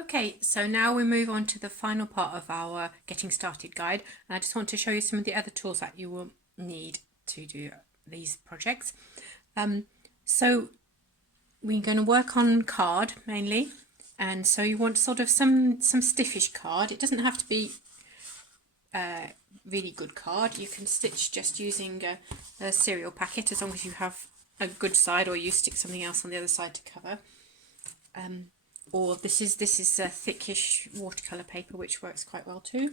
Okay, so now we move on to the final part of our getting started guide. And I just want to show you some of the other tools that you will need to do these projects. So we're going to work on card mainly, and so you want sort of some stiffish card. It doesn't have to be really good card. You can stitch just using a cereal packet as long as you have a good side, or you stick something else on the other side to cover. Or this is a thickish watercolor paper, which works quite well too.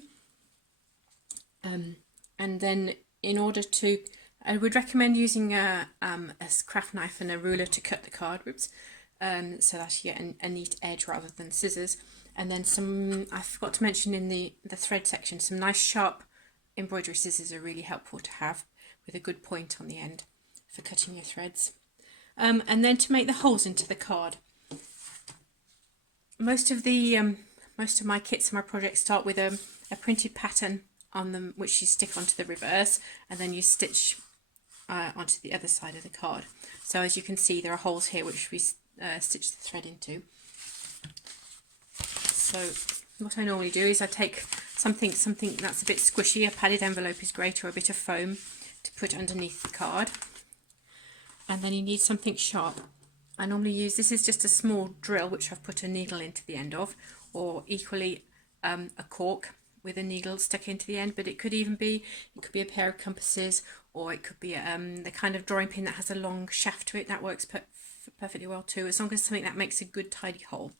And then in order to, I would recommend using a craft knife and a ruler to cut the card, so that you get a neat edge rather than scissors. And then some, I forgot to mention in the thread section, some nice sharp embroidery scissors are really helpful to have with a good point on the end for cutting your threads. And then to make the holes into the card. Most of my kits and my projects start with a printed pattern on them, which you stick onto the reverse, and then you stitch onto the other side of the card. So as you can see, there are holes here which we stitch the thread into. So what I normally do is I take something that's a bit squishy. A padded envelope is great, or a bit of foam to put underneath the card. And then you need something sharp. I normally use, this is just a small drill which I've put a needle into the end of, or equally a cork with a needle stuck into the end, but it could even be, it could be a pair of compasses, or it could be the kind of drawing pin that has a long shaft to it. That works perfectly well too, as long as something that makes a good tidy hole.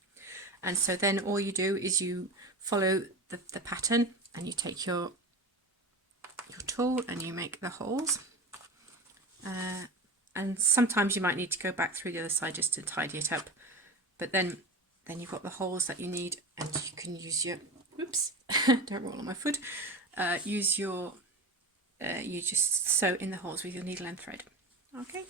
And so then all you do is you follow the pattern, and you take your tool and you make the holes. And sometimes you might need to go back through the other side just to tidy it up, but then you've got the holes that you need, and you can use your, oops, don't roll on my foot, use your, you just sew in the holes with your needle and thread. Okay.